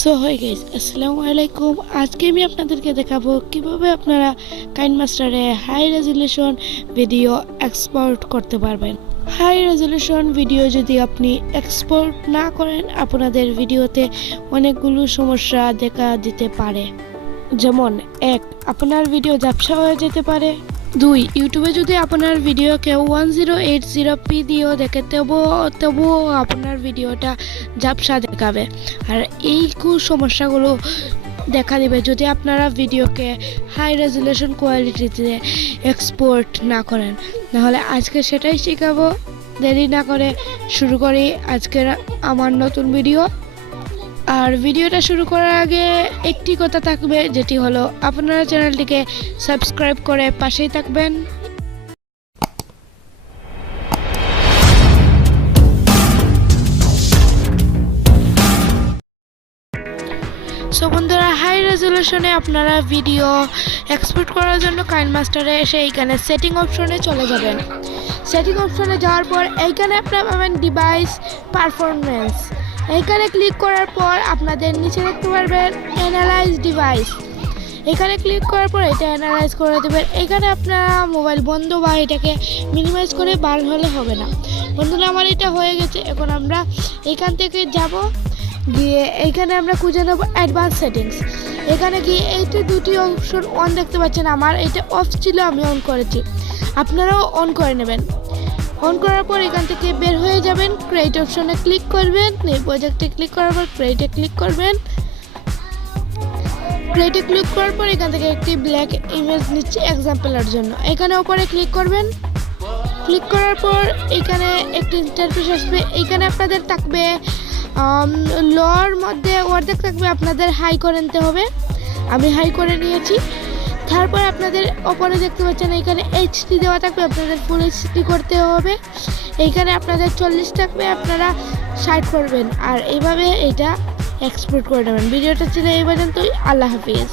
So hi guys, আসসালামু আলাইকুম। আজকে আমি আপনাদেরকে দেখাবো কিভাবে আপনারা কাইনমাস্টারে হাই রেজুলেশন ভিডিও এক্সপোর্ট করতে পারবেন। হাই রেজুলেশন ভিডিও যদি আপনি এক্সপোর্ট না করেন, আপনাদের ভিডিওতে অনেকগুলো সমস্যা দেখা দিতে পারে। যেমন 1, আপনার ভিডিও ঝাপসা হয়ে যেতে পারে। 2, ইউটিউবে যদি আপনার ভিডিওকে 1080p দিয়েও দেখে তবুও আপনার ভিডিওটা ঝাপসা দেখাবে। আর এই সমস্যাগুলো দেখা দিবে যদি আপনারা ভিডিওকে হাই রেজুলেশন কোয়ালিটিতে এক্সপোর্ট না করেন। নাহলে আজকে সেটাই শেখাবো। দেরি না করে শুরু করি আজকের আমার নতুন ভিডিও। আর ভিডিওটা শুরু করার আগে একটি কথা থাকবে, যেটি হলো আপনারা চ্যানেলটিকে সাবস্ক্রাইব করে পাশেই থাকবেন। সো বন্ধুরা, হাই রেজুলেশনে আপনারা ভিডিও এক্সপোর্ট করার জন্য কাইনমাস্টারে এসে এইখানে সেটিং অপশনে চলে যাবেন। সেটিং অপশনে যাওয়ার পর এইখানে আপনারা পাবেন ডিভাইস পারফরমেন্স। এইখানে ক্লিক করার পর আপনাদের নিচে দেখতে পারবেন অ্যানালাইজ ডিভাইস। এখানে ক্লিক করার পর এটা অ্যানালাইজ করে দেবেন। এখানে আপনারা মোবাইল বন্ধ বা এটাকে মিনিমাইজ করে বার হলে হবে না। বন্ধুরা, আমার এটা হয়ে গেছে। এখন আমরা এখান থেকে যাব, গিয়ে এইখানে আমরা খুঁজে নেব অ্যাডভান্স সেটিংস। এখানে গিয়ে এইটা দুটি অপশন অন দেখতে পাচ্ছেন। আমার এটা অফ ছিল, আমি অন করেছি, আপনারাও অন করে নেবেন। অন করার পর এখান থেকে বের হয়ে যাবেন, ক্রিয়েট অপশনে ক্লিক করবেন। এই প্রজেক্টে ক্লিক করার পর ক্রিয়েটে ক্লিক করবেন। ক্রিয়েটে ক্লিক করার পর এখান থেকে একটি ব্ল্যাক ইমেজ নিচ্ছে এক্সাম্পলের জন্য। এখানে উপরে ক্লিক করবেন। ক্লিক করার পর এখানে একটি ইন্টারফেস আসবে। এখানে আপনাদের থাকবে লোর মধ্যে অর্ধেক থাকবে, আপনাদের হাই করে নিতে হবে। আমি হাই করে নিয়েছি। তারপর আপনাদের ওপরে দেখতে পাচ্ছেন এখানে এইচডি দেওয়া থাকবে, আপনাদের ফুল এইচডি করতে হবে। এইখানে আপনাদের 40 থাকবে, আপনারা 60 করবেন। আর এইভাবে এটা এক্সপোর্ট করে নেবেন। ভিডিওটা ছিল এই পর্যন্তই। আল্লাহ হাফিজ।